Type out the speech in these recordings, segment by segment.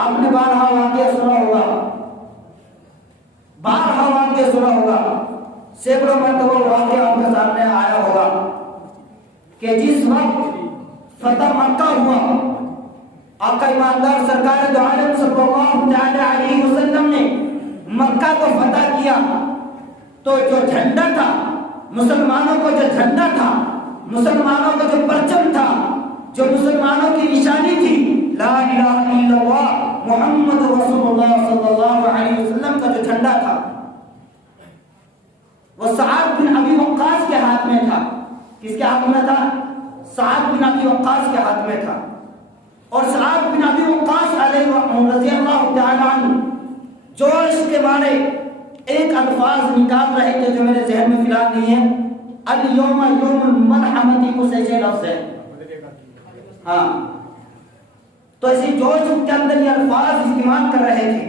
آپ نے بارہا واقعہ سنا ہوگا، بارہا واقعہ سنا ہوگا، سینکڑوں مرتبہ واقعہ آپ کے سامنے آیا ہوگا کہ جس وقت فتح مکہ ہوا، آقا ایماندار سرکار دو عالم صلی اللہ علیہ وسلم نے مکہ کو فتح کیا، تو جو جھنڈا تھا مسلمانوں کو، جو جھنڈا تھا مسلمانوں کا، جو پرچم تھا، جو مسلمانوں کی نشانی تھی، لا الہ الا اللہ محمد رسول اللہ صلی اللہ علیہ وسلم کا جو جھنڈا تھا، وہ سعد بن ابی وقاص کے ہاتھ میں تھا۔ کس کے ہاتھ میں تھا؟ سعد بن ابی وقاص کے ہاتھ میں تھا۔ اور سعد بن ابی وقاص علیہ رضی اللہ تعالی عنہ جوش کے مارے ایک الفاظ نکال رہے تھے جو میرے ذہن میں فی الحال نہیں ہے، الیوم یوم الملحمۃ، کچھ ایسے لفظ ہے، ہاں، تو اسی جوش کے اندر یہ الفاظ استعمال کر رہے تھے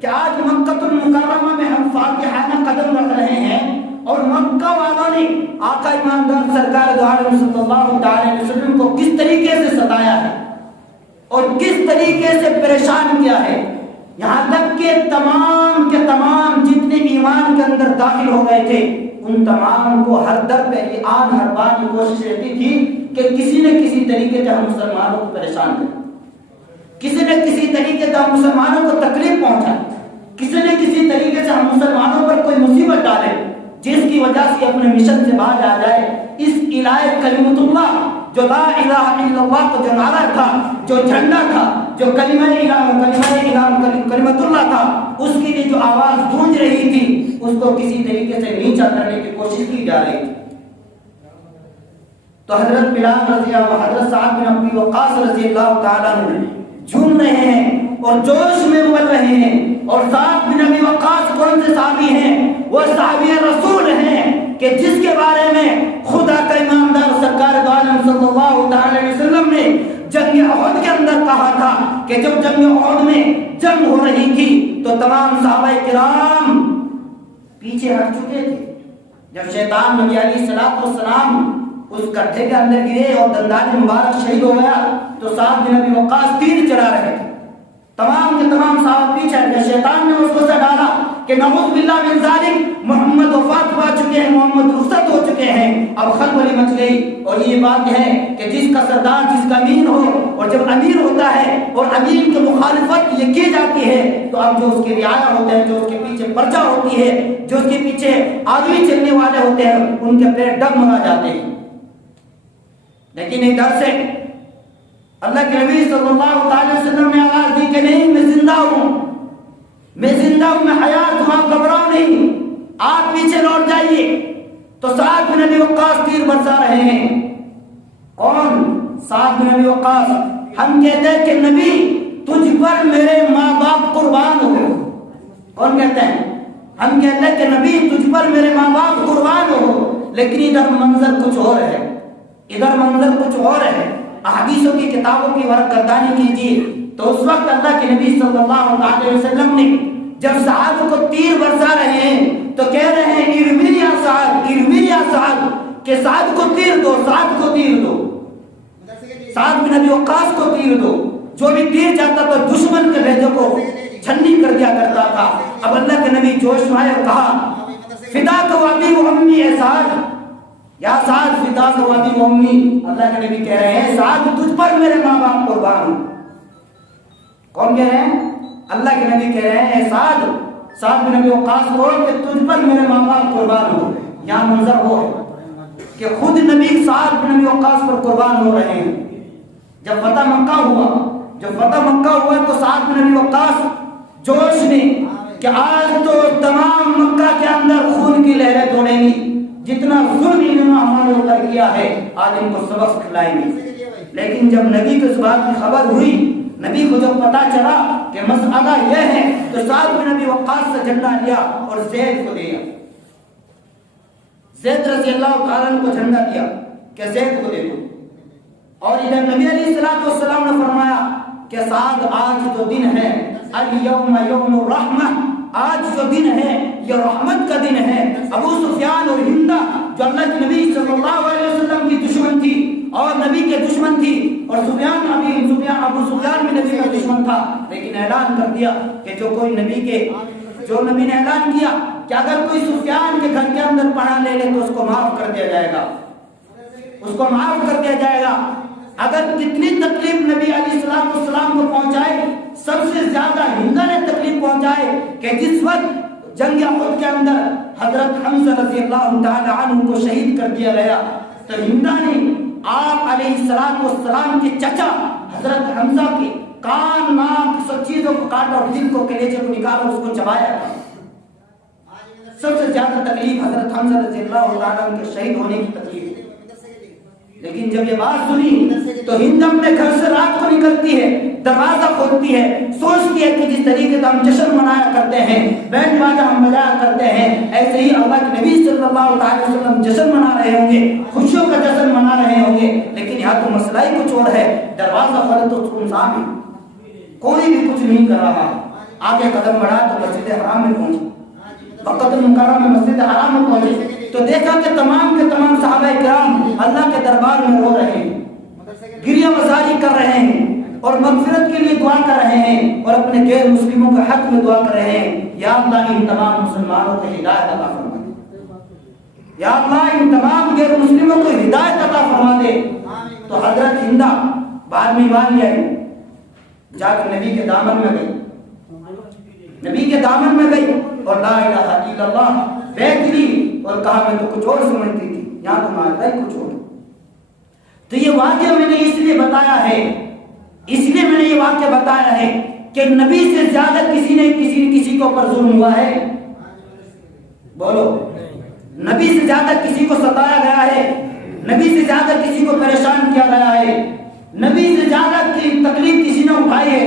کہ آج مکہ المکرمہ میں ہم فاتحانہ قدم رکھ رہے ہیں، اور مکہ والوں نے آقا ایماندار سرکار دو عالم صلی اللہ علیہ وسلم کو کس طریقے سے ستایا ہے اور کس طریقے سے پریشان کیا ہے، یہاں تک کہ تمام کے تمام جتنے ایمان کے اندر داخل ہو گئے تھے ان تمام کو ہر در پہ آن ہر بار یہ کوشش رہتی تھی کہ کسی نہ کسی طریقے سے ہم مسلمانوں کو پریشان کریں، کسی نہ کسی طریقے سے ہم مسلمانوں کو تکلیف پہنچائیں، کسی نہ کسی طریقے سے ہم مسلمانوں پر کوئی مصیبت ڈالیں جس کی وجہ سے اپنے مشن سے باہر آ جائے۔ اس الہ کلمۃ اللہ جو لا الہ الا اللہ کا جو نعرہ تھا، جو جھنڈا تھا، جو کلمہ اللہ تھا، اس کی لیے جو آواز گونج رہی تھی اس کو کسی طریقے سے نیچا کرنے کی کوشش کی جا رہی تھی۔ تو حضرت بلال رضی اللہ، حضرت سعد بن ابی وقاص رضی اللہ تعالیٰ عنہ جھوم رہے ہیں اور جوش میں ابل رہے ہیں۔ اور سعد بن ابی وقاص کون سے صحابی ہیں؟ وہ صحابی رسول ہیں کہ جس کے بارے میں خدا کا ایماندار سرکار دو عالم صلی اللہ علیہ وسلم نے جنگ احد کے اندر کہا تھا کہ جب جنگ احد میں جنگ ہو رہی تھی تو تمام صحابہ کرام پیچھے ہٹ چکے تھے۔ جب شیطان نبی علیہ السلام اس گڈھے کے اندر گرے اور دندان مبارک شہید ہو گیا تو سعد بن ابی وقاص تیر چلا رہے تھے، تمام کے تمام صحابہ پیچھے ہٹ گئے۔ شیطان نے اس کو سے ڈالا کہ نعوذ باللہ من ذالک، محمد وفات پا چکے ہیں، محمد رخصت ہو چکے ہیں۔ اب خلبلی مچ گئی، اور یہ بات ہے کہ جس کا سردار، جس کا امیر ہو، اور جب امیر ہوتا ہے اور امیر کی مخالفت یہ کی جاتی ہے تو اب جو اس کے رعایا ہوتے ہیں، جو اس کے پیچھے پرچہ ہوتی ہے، جو اس کے پیچھے آدمی چلنے والے ہوتے ہیں، ان کے پیر ڈگمگا جاتے ہیں۔ لیکن ادھر سے اللہ کے نبی صلی اللہ علیہ وسلم نے آواز دی کہ نہیں، میں زندہ ہوں، میں زندہ ہوں، میں حیات ہوں، آپ گھبراؤ نہیں، آپ پیچھے لوٹ جائیے۔ تو سعد بن ابی وقاص تیر برسا رہے ہیں۔ کون؟ سعد بن ابی وقاص۔ ہم کہتے ہیں کہ نبی تجھ پر میرے ماں باپ قربان ہو۔ کون کہتے ہیں؟ ہم کہتے ہیں کہ نبی تجھ پر میرے ماں باپ قربان ہو، لیکن ادھر منظر کچھ اور ہے، ادھر منظر کچھ اور ہے۔ احادیثوں کی کتابوں کی ورق گردانی کیجیے تو اس وقت اللہ کے نبی صلی اللہ علیہ وسلم نے جب سعد کو تیر برسا رہے ہیں تو کہہ رہے ہیں ارمی یا سعد، ارمی یا سعد، کہ سعد کو تیر دو، سعد کو تیر دو، سعد بن ابی وقاص کو تیر دو۔ جو بھی تیر جاتا تو دشمن کے بھیجوں کو چھنی کر دیا کرتا تھا۔ اب اللہ کے نبی جوش میں آئے اور کہا فداک ابی و امی اے سعد، یا سعد فداک ابی و امی۔ اللہ کے نبی کہہ رہے ہیں سعد تجھ پر میرے ماں باپ قربان ہوں۔ کون کہہ رہے ہیں؟ اللہ کے نبی کہہ رہے ہیں سعد، سعد بن ابی وقاص کو کہ تجھ پر میرے ماں باپ قربان ہوں۔ یہاں منظر وہ ہے کہ خود نبی سعد بن ابی وقاص پر قربان ہو رہے ہیں۔ جب فتح مکہ ہوا، جب فتح مکہ ہوا تو سعد بن ابی وقاص جوش میں کہ آج تو تمام مکہ کے اندر خون کی لہریں دوڑیں گی، جتنا ظلم انہوں نے ہمارے اوپر کیا ہے آج ان کو سبق کھلائیں گے۔ لیکن جب نبی کو اس بات کی خبر ہوئی، نبی کو جب پتا چلا کہ مسئلہ یہ ہے تو سعد بن ابی وقاص سے جھنڈا لیا اور زید کو دیا، زید رضی اللہ تعالیٰ کو جھنڈا دیا کہ زید کو دے دو۔ اور ادھر نبی علیہ السلام نے فرمایا کہ سعد آج جو دن ہے الیوم یوم الرحمہ، آج جو دن ہے یہ رحمت کا دن ہے۔ ابو سفیان اور ہندہ جو اللہ کے نبی صلی اللہ علیہ وسلم کی دشمن تھی، اور نبی کے دشمن تھی، اور ابو سفیان بھی نبی کا دشمن تھا، لیکن اعلان کر دیا کہ جو نبی نے اعلان کیا کہ اگر کوئی سفیان کے گھر کے اندر پناہ لے لے تو اس کو معاف کر دیا جائے گا، اس کو معاف کر دیا جائے گا۔ اگر کتنی تکلیف نبی علیہ السلام کو پہنچائے، سب سے زیادہ ہندا نے تکلیف پہنچائے کہ جس وقت جنگ احد کے اندر حضرت حمزہ رضی اللہ تعالی عنہ کو شہید کر دیا گیا، تو ہندا نے آپ علیہ السلام کے چچا حضرت حمزہ کے کان، ناک، سب چیزوں کو کاٹا اور دل کو، کلیجے کو نکالا، اس کو چبایا تھا۔ سب سے زیادہ تکلیف حضرت حمزہ رضی اللہ تعالی عنہ کے شہید ہونے کی تکلیف۔ لیکن جب یہ بات سنی تو ہند اپنے گھر سے رات کو نکلتی ہے، دروازہ کھولتی ہے، سوچتی ہے کہ جس طریقے سے ہم جشن منایا کرتے ہیں، بینڈ باجا ہم بجایا کرتے ہیں، ایسے ہی اللہ کے نبی صلی اللہ علیہ وسلم جشن منا رہے ہوں گے، خوشیوں کا جشن منا رہے ہوں گے۔ لیکن یہاں تو مسئلہ ہی کچھ اور ہے، دروازہ کھولے تو سنسان ہے، کوئی بھی کچھ نہیں کر رہا۔ آگے قدم بڑھا تو مسجد حرام میں پہنچے، مکہ المکرمہ میں مسجد حرام میں پہنچے تو دیکھا کہ تمام کے تمام صحابہ کرام اللہ کے دربار میں رو رہے ہیں، گریہ بازاری کر رہے ہیں، اور مغفرت کے لیے دعا کر رہے ہیں، اور اپنے غیر مسلموں کے حق میں دعا کر رہے ہیں، یا اللہ ان تمام مسلمانوں کو ہدایت عطا فرما دے، یا اللہ ان تمام غیر مسلموں کو ہدایت عطا فرما دے۔ تو حضرت ہندا بعد میں ایمان لے آئی، جا کر نبی کے دامن میں گئی، نبی کے دامن میں گئی اور لا الہ الا اللہ بیٹھ لی اور کہا میں تو کچھ اور سمجھتی تھی، یہاں تو مانتا ہی کچھ اور۔ تو یہ واقعہ میں نے اس لیے بتایا ہے کہ نبی سے زیادہ کسی کے اوپر ظلم ہوا ہے؟ بولو، نبی سے زیادہ کسی کو ستایا گیا ہے؟ نبی سے زیادہ کسی کو پریشان کیا گیا ہے؟ نبی سے زیادہ کی تکلیف کسی نے اٹھائی ہے؟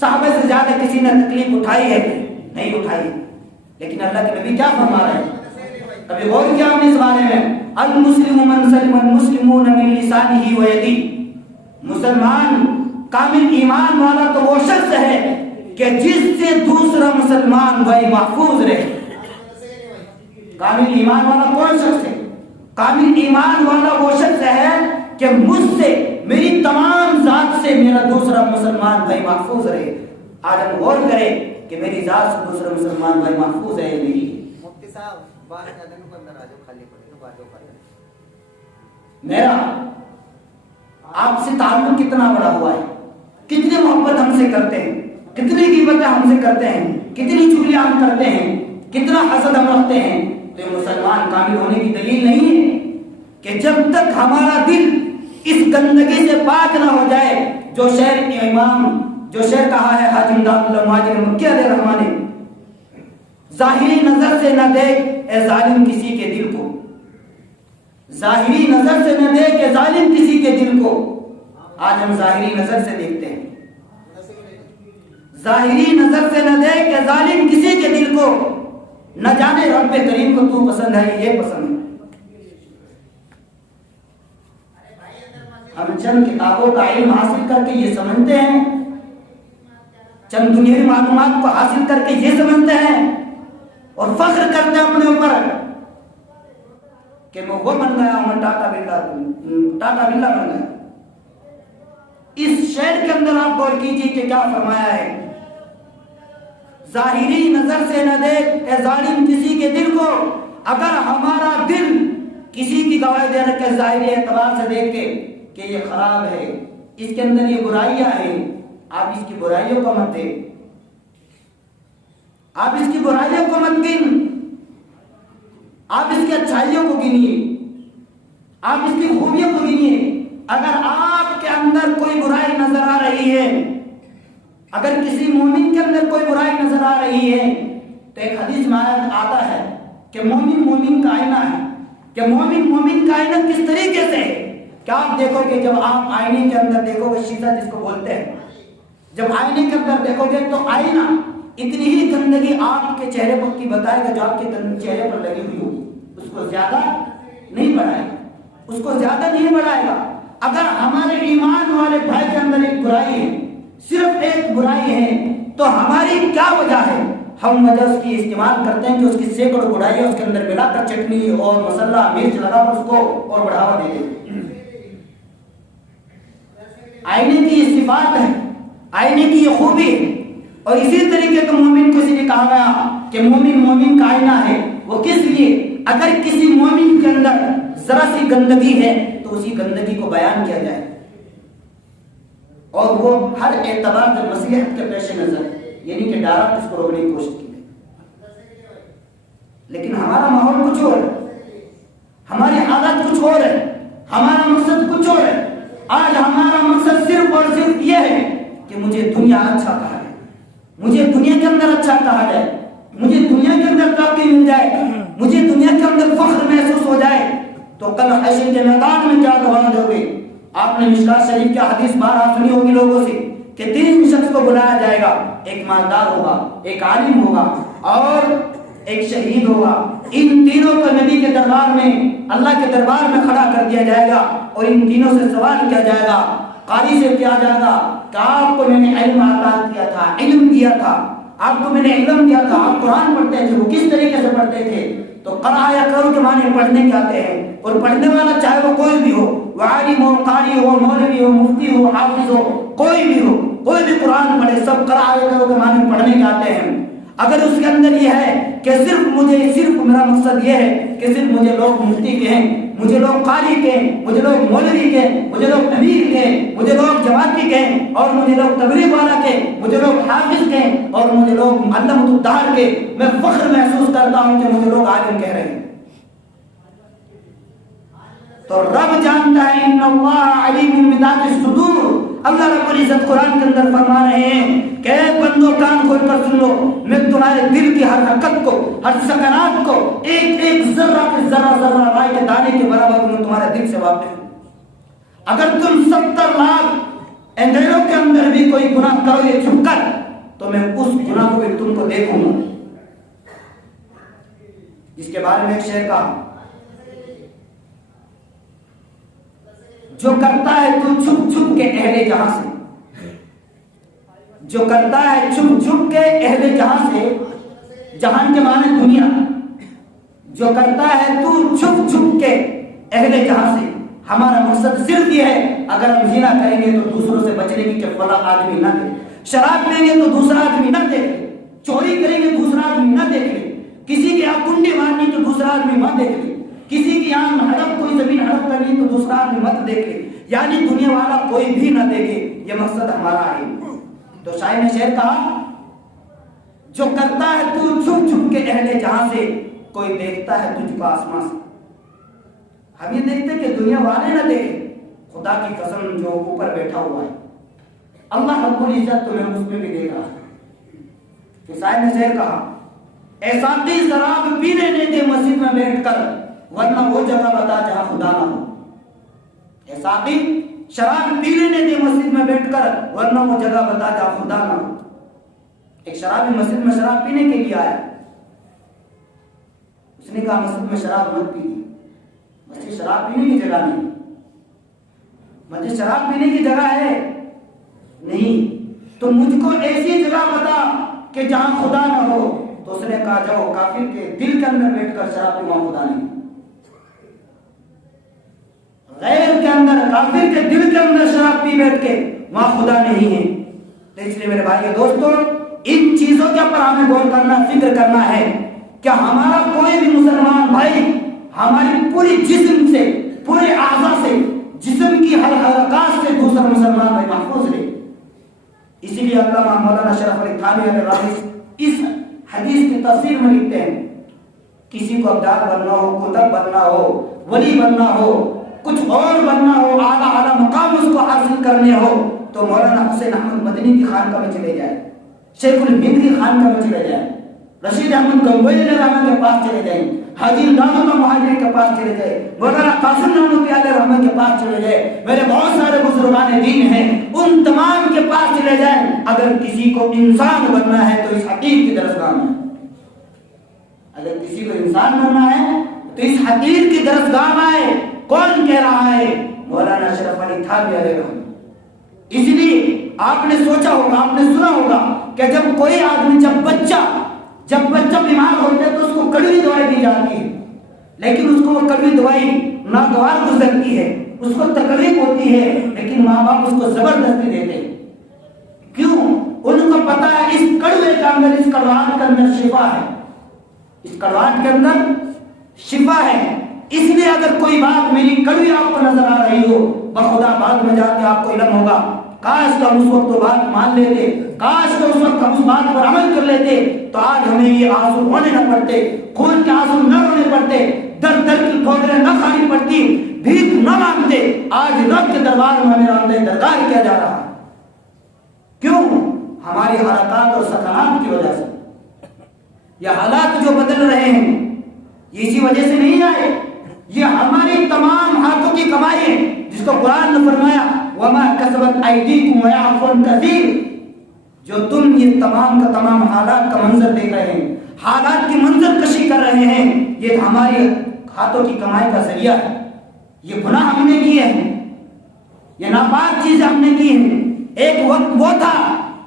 صحابہ سے زیادہ کسی نے تکلیف اٹھائی ہے؟ نہیں اٹھائی۔ لیکن اللہ کے نبی کیا فرما رہے ہیں؟ کبھی غور کیا ہم نے اس بارے میں؟ المسلم من سلم المسلمون من لسانه ويده، مسلمان کامل ایمان والا تو وہ شخص ہے کہ جس سے دوسرا مسلمان بھائی محفوظ رہے۔ کامل ایمان والا کون شخص ہے؟ کامل ایمان والا وہ شخص ہے کہ مجھ سے، میری تمام ذات سے میرا دوسرا مسلمان بھائی محفوظ رہے۔ آج ہم غور کریں کہ میری ذات سے دوسرا مسلمان بھائی محفوظ ہے یا نہیں۔ میرا آپ سے تعلق کتنا بڑا ہوا ہے، کتنی محبت ہم سے کرتے ہیں، کتنی غیبتیں ہم سے کرتے ہیں، کتنی چغلیاں ہم کرتے ہیں، کتنا حسد ہم رکھتے ہیں۔ تو یہ مسلمان کامل ہونے کی دلیل نہیں ہے کہ جب تک ہمارا دل اس گندگی سے پاک نہ ہو جائے، جو شعر کہا ہے حاجی امداد اللہ مہاجر مکی علیہ الرحمٰن نے، ظاہری نظر سے نہ دیکھ اے ظالم کسی کے دل کو، ظاہری نظر سے نہ دیکھ اے ظالم کسی کے دل کو۔ آج ہم ظاہری نظر سے دیکھتے ہیں، ظاہری نظر سے نہ دیکھ اے ظالم کسی کے دل کو، نہ جانے رب کریم کو تو پسند ہے یہ پسند ہے۔ ہم چند کتابوں کا علم حاصل کر کے یہ سمجھتے ہیں، چند دنیاوی معلومات کو حاصل کر کے یہ سمجھتے ہیں اور فخر کرتے ہیں اپنے اوپر کہ میں وہ بن گیا ہوں، ٹاٹا بلا بن گیا۔ اس شعر کے اندر آپ غور کیجیے کہ کیا فرمایا ہے، ظاہری نظر سے نہ دیکھ اے ظالم کسی کے دل کو۔ اگر ہمارا دل کسی کی گواہی دے رہا کہ ظاہری اعتبار سے دیکھ کے کہ یہ خراب ہے، اس کے اندر یہ برائیاں ہیں، آپ اس کی برائیوں کو مت دیکھ، آپ اس کی برائیوں کو مت گن، آپ اس کی اچھائیوں کو گنیے، آپ اس کی خوبیوں کو گنیے۔ اگر آپ کے اندر کوئی برائی نظر آ رہی ہے، اگر کسی مومن کے اندر کوئی برائی نظر آ رہی ہے، تو ایک حدیث میں آتا ہے کہ مومن کا آئینہ ہے، کہ مومن کا آئینہ کس طریقے سے ہے؟ کیا آپ دیکھو کہ جب آپ آئینے کے اندر دیکھو گے، شیشہ جس کو بولتے ہیں، جب آئینے کے اندر دیکھو گے تو آئینہ اتنی ہی گندگی آپ کے چہرے پر کی بتائے گا جو آپ کے چہرے پر لگی ہوئی ہوگی، اس کو زیادہ نہیں بڑھائے گا، اس کو زیادہ نہیں بڑھائے گا۔ اگر ہمارے ایمان والے بھائی کے اندر ایک برائی ہے، صرف ایک برائی ہے، تو ہماری کیا وجہ ہے؟ ہم وجہ اس کی استعمال کرتے ہیں کہ اس کی سینکڑوں برائی اس کے اندر ملا کر چٹنی اور مسالہ مرچ لگا کر اس کو اور بڑھاوا دے دیں۔ آئینے کی یہ صفات ہے، آئینے کی یہ خوبی ہے۔ اور اسی طریقے تو مومن کو اس لیے کہا گیا کہ مومن کا آئینہ ہے۔ وہ کس لیے؟ اگر کسی مومن کے اندر ذرا سی گندگی ہے تو اسی گندگی کو بیان کیا جائے اور وہ ہر اعتبار سے مصلحت کے پیش نظر، یعنی کہ ڈائریکٹ اس کو روکنے کی کوشش کی جائے۔ لیکن ہمارا ماحول کچھ اور ہے، ہماری حالت کچھ اور ہے، ہمارا مقصد کچھ اور ہے۔ آج ہمارا مقصد صرف اور صرف یہ ہے کہ مجھے دنیا اچھا کہا جائے، مجھے دنیا کے اندر اچھا کہا جائے، مجھے دنیا کے اندر ترقی مل جائے، مجھے دنیا کے اندر فخر محسوس ہو جائے۔ تو کل حشر کے میدان میں کیا گواہ دو گے؟ آپ نے مشکات شریف کی حدیث بارہا سنی ہوگی لوگوں سے کہ 3 شخص کو بلایا جائے گا، ایک مالدار ہوگا، ایک عالم ہوگا اور ایک شہید ہوگا۔ ان تینوں کو نبی کے دربار میں، اللہ کے دربار میں کھڑا کر دیا جائے گا اور ان تینوں سے سوال کیا جائے گا، قاری سے کیا جائے گا کہ آپ کو میں نے علم عطا کیا تھا، علم دیا تھا، آپ کو میں نے علم دیا تھا، آپ قرآن پڑھتے تھے، وہ کس طریقے سے پڑھتے تھے؟ تو قرأ یا کرو کے معنی پڑھنے کے آتے ہیں، اور پڑھنے والا چاہے وہ کوئی بھی ہو، وہ عالم ہو، قاری ہو، مولوی ہو، مفتی ہو، حافظ ہو، کوئی بھی ہو، کوئی بھی قرآن پڑھے، سب قرأ یا کرو کے معنی پڑھنے کے آتے ہیں۔ اگر اس کے اندر یہ ہے کہ صرف میرا مقصد یہ ہے کہ صرف مجھے لوگ مفتی کہیں، مجھے لوگ قاری کہیں، مجھے لوگ مولوی کہیں، مجھے لوگ امیر کہیں، مجھے لوگ جماعتی کہیں، اور مجھے لوگ تبلیغ والا کہیں، مجھے لوگ حافظ کہیں، اور مجھے لوگ معلمۃ الدار کہیں، میں فخر محسوس کرتا ہوں کہ مجھے لوگ عالم کہہ رہے ہیں۔ تو رب جانتا ہے، ان اللہ علیم بذات الصدور۔ اللہ رب العزت قرآن کے اندر فرما رہے ہیں کہ اے بندو کان کھول کر سن لو، میں تمہارے دل کی ہر حرکت کو، ہر سکنات کو، ایک ذرہ کے ذرہ رائے کے دانے کے برابر میں تمہارے دل سے واقف ہوں۔ اگر تم 70 لاکھ اندھیروں کے اندر بھی کوئی گناہ کرو یہ چھپ کر، تو میں اس گناہ کو بھی تم کو دیکھوں گا۔ جس کے بارے میں ایک شعر کہا، جو کرتا ہے تو چھپ چھپ کے اہل جہاں سے، جو کرتا ہے چھپ چھپ کے اہل جہاں سے، جہان کے معنی دنیا، جو کرتا ہے تو چھپ چھپ کے اہل جہاں سے۔ ہمارا مقصد صرف یہ ہے، اگر ہم زنا کریں گے تو دوسروں سے بچنے کی کہ فلاں آدمی نہ دیکھے، شراب پئیں گے تو دوسرا آدمی نہ دیکھے، چوری کریں گے دوسرا آدمی نہ دیکھ لے، کسی کی آنکھ کنڈی مارنی تو دوسرا آدمی مت دیکھ لے، کسی کی آنکھ ہڑپ، کوئی زمین ہڑپ کرنی تو دوسرا آدمی مت دیکھ لے، یعنی دنیا والا کوئی بھی نہ دیکھے، یہ مقصد ہمارا ہے۔ تو شاعر نے شعر کہا، جو کرتا ہے تو چھپ چھپ کے اہل جہاں سے، کوئی دیکھتا ہے تجھ کو آسمان سے۔ ہم یہ دیکھتے کہ دنیا والے نہ دیکھیں، خدا کی قسم جو اوپر بیٹھا ہوا ہے اللہ رب العزت تمہیں اس میں بھی دیکھ رہا ہے۔ شاعر نے شعر کہا، اے ساقی شراب پینے نے دے مسجد میں بیٹھ کر، ورنہ وہ جگہ بتا جہاں خدا نہ ہو۔ اے ساقی شراب پی لینے دے مسجد میں بیٹھ کر، ورنہ وہ جگہ بتا جہاں خدا نہ ہو۔ ایک شرابی مسجد میں شراب پینے کے لیے آیا، اس نے کہا مسجد میں شراب مت پیجیے، مسجد شراب پینے کی جگہ نہیں، مسجد شراب پینے کی جگہ ہے نہیں، تو مجھ کو ایسی جگہ بتا کہ جہاں خدا نہ ہو۔ تو اس نے کہا جاؤ کافر کے دل کے اندر بیٹھ کر شراب پی، وہاں خدا نہیں۔ غیر کے اندر، کافر کے دل کے اندر شراب پی بیٹھ کے وہاں خدا نہیں ہے۔ تو اس لیے میرے بھائی اور دوستو، ان چیزوں کے اوپر ہمیں غور کرنا، فکر کرنا ہے کہ ہمارا کوئی بھی مسلمان بھائی ہماری پوری جسم سے، پورے اعضاء سے، جسم کی ہر حرکات سے دوسرا مسلمان بھائی محفوظ رہے۔ اسی لیے علامہ مولانا شرف علی تھانوی علیہ رحمۃ اس حدیث کی تفسیر میں لکھتے ہیں، کسی کو ابدال بننا ہو، قطب بننا ہو، ولی بننا ہو، کچھ اور بننا ہو، اعلیٰ مقام اس کو حاصل کرنے ہو، تو مولانا حسین احمد مدنی کی خانقاہ میں چلے جائیں، شیخ الہند کی خانقاہ میں چلے جائیں، رشید احمد گنگوئی رحمۃ کے پاس چلے جائیں، حاجی دامت مہاجر کے پاس چلے جائیں، مولانا قاسم رحمۃ اللہ رحمۃ کے پاس چلے جائیں، میرے بہت سارے بزرگان دین ہیں، ان تمام کے پاس چلے جائیں۔ اگر کسی کو انسان بننا ہے تو اس حقیر کی درسگاہ میں، اگر کسی کو انسان بننا ہے تو اس حقیر کی درسگاہ میں آئے۔ کون کہہ رہا ہے؟ مولانا شرف علی تھانوی علیہ رحمۃ۔ اس لیے آپ نے سوچا ہوگا، آپ نے سنا ہوگا کہ جب کوئی آدمی، جب بچہ بیمار ہوتا ہے تو اس کو کڑوی دوائی دی جاتی ہے، لیکن اس کو وہ کڑوی دوائی ناگوار گزرتی ہے، اس کو تکلیف ہوتی ہے، لیکن ماں باپ اس کو زبردستی دیتے ہیں. کیوں؟ ان کو پتا ہے اس کڑوے کے اندر، اس کڑواہٹ کے اندر شفا ہے، اس کڑواہٹ کے اندر شفا ہے. اس لیے اگر کوئی بات میری کڑوی آپ کو نظر آ رہی ہو، بخدا بعد میں جا کے آپ کو علم ہوگا، کاش کہ ہم اس وقت تو بات مان لیتے، کاش کہ اس وقت ہم اس بات پر عمل کر لیتے تو آج ہمیں یہ آنسو رونے نہ پڑتے، خون کے آنسو نہ رونے پڑتے، در در کی کھوجریں نہ کھانی پڑتی، بھیک نہ مانگتے. آج رب کے دربار میں ہمیں آمدہ درگاہ کیا جا رہا ہے. کیوں؟ ہماری حرکات اور سکنات کی وجہ سے. یہ حالات جو بدل رہے ہیں یہ اسی وجہ سے نہیں آئے، یہ ہماری تمام ہاتھوں کی کمائی ہے، جس کو قرآن نے فرمایا وَمَا كَسَبَتْ أَيْدِيكُمْ وَيَعْفُو عَنْ كَثِيرٍ. جو تم یہ تمام کا تمام حالات کا منظر دیکھ رہے ہیں، حالات کی منظر کشی کر رہے ہیں، یہ ہماری ہاتھوں کی کمائی کا ذریعہ ہے. یہ گناہ ہم نے کیے ہیں، یہ ناپاک چیزیں ہم نے کی ہیں. ایک وقت وہ تھا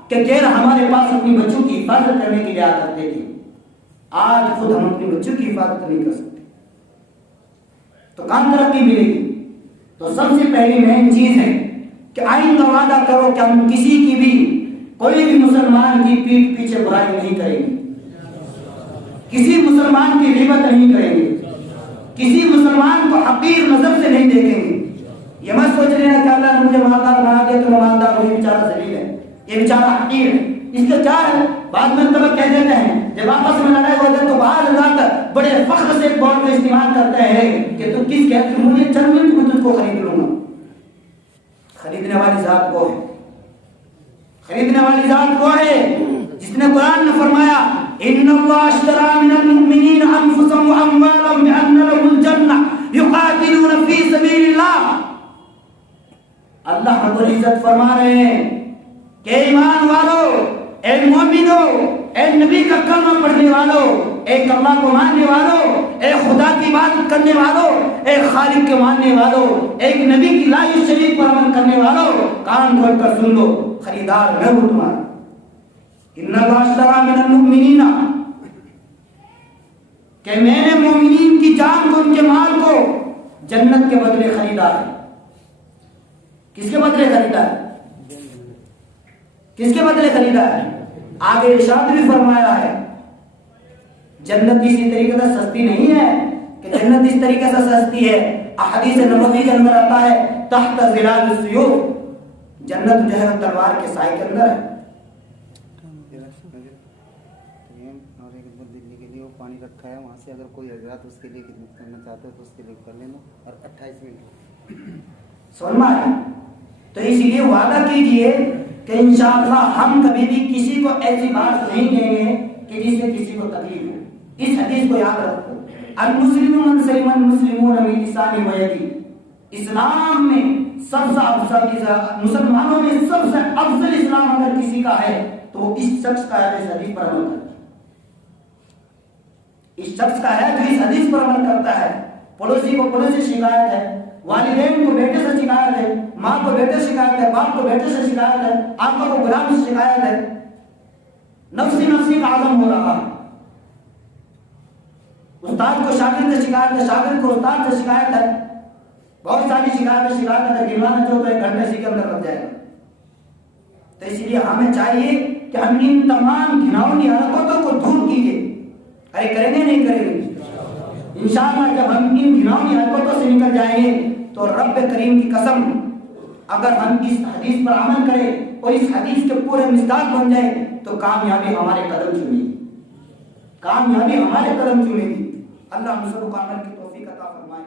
کہ غیر ہمارے پاس اپنی بچوں کی حفاظت کرنے کے لیے آ کرتے تھے، آج خود ہم اپنی بچوں کی حفاظت نہیں کر سکتے، تو کہاں ترقی ملے گی؟ تو سب سے پہلی مین چیز ہے کہ آئندہ وعدہ کرو کہ ہم کسی کی بھی، کوئی بھی مسلمان کی پیٹھ پیچھے برائی نہیں کریں گے، کسی مسلمان کی غیبت نہیں کریں گے، کسی مسلمان کو حقیر نظر سے نہیں دیکھیں گے. یہ مت سوچ لینا کہ اللہ نے مجھے مالدار بنا دیا تو میں مالدار ہوں، یہ بیچارہ ذلیل ہے، یہ بیچارہ حقیر ہے. اس کا کیا ہے؟ بعد میں طلب کہہ دیتے ہیں جب آپس میں لڑائی ہو جائے تو بعض حضرات بڑے فخر سے بورڈ کا استعمال کرتے ہیں کہ تو کس کہتے ہیں مجھے چند منٹ میں تجھ کو خرید لوں گا. خریدنے والی ذات کو ہے، خریدنے والی ذات کو ہے جس نے قرآن نے فرمایا ان اللہ اشترى من المؤمنین انفسهم واموالهم بان لهم الجنہ یقاتلون فی سبیل اللہ. اللہ رب العزت فرما رہے ہیں کہ ایمان والو، اے مومنو، اے نبی کا کلمہ پڑھنے والو، اے اللہ کو ماننے والو، اے خدا کی عبادت کرنے والو، اے خالق کے ماننے والو، ایک نبی کی لا شریک پر عمل کرنے والو، کان کھول کر سن لو، خریدار میں ہوں تمہارا. ان اللہ اشترى من المؤمنین، کہ میں نے مومنین کی جان کو، ان کے مال کو جنت کے بدلے خریدا ہے. کس کے بدلے خریدا ہے؟ کس کے بدلے خریدا ہے؟ آگے ارشاد بھی فرمایا ہے جنت اسی طریقے سے سستی نہیں ہے کہ جنت اس طریقے سے سستی ہے. احادیث نبوی کے اندر آتا ہے تحت ظلال السیوف، جنت جو ہے تلوار کے سائے کے اندر ہے. دلی کے لیے وہ پانی رکھا ہے، وہاں سے اگر کوئی حضرات اس کے لیے خدمت کرنا چاہتے ہو تو اس کے لیے کر لینا. اور 28 منٹ سنما ہے. تو اس لیے وعدہ کیجئے کہ انشاءاللہ ہم کبھی بھی کسی کو ایسی بات نہیں کہیں گے کہ جس سے کسی کو تکلیف ہو. اس حدیث کو یاد رکھو، المسلم من سلم المسلمون من لسانه ویده. اسلام میں سب سے افضل، مسلمانوں میں سب سے افضل اسلام اگر کسی کا ہے تو وہ اس شخص کا ہے جو اس حدیث پر عمل کرتا ہے. اس شخص کا ہے جو اس حدیث پر عمل کرتا ہے. پڑوسی کو پڑوسی سے شکایت ہے، والدین کو بیٹے سے شکایت ہے، ماں کو بیٹے سے شکایت ہے، باپ کو بیٹے سے شکایت ہے، آقا کو غلام سے شکایت ہے. نفسی نفسی کا عالم ہو رہا ہے. استاد کو شاگرد سے شکایت ہے، شاگرد کو استاد سے شکایت ہے، بہت ساری شکایت ہے. گروانا جو تو 1 گھنٹے سے کے اندر لگ جائے گا. تو اس لیے ہمیں چاہیے کہ ہم ان تمام گھناؤنی حرکتوں کو دور کیجیے. ارے کریں گے نہیں کریں گے انشاءاللہ. جب ہم ان گھناؤنی حرکتوں سے نکل جائیں گے تو رب کریم کی قسم اگر ہم اس حدیث پر عمل کریں اور اس حدیث کے پورے مصداق بن جائیں تو کامیابی ہمارے قدم چومے گی، کامیابی ہمارے قدم چومے گی. اللہ ہم سب کو عمل کی توفیق عطا فرمائے.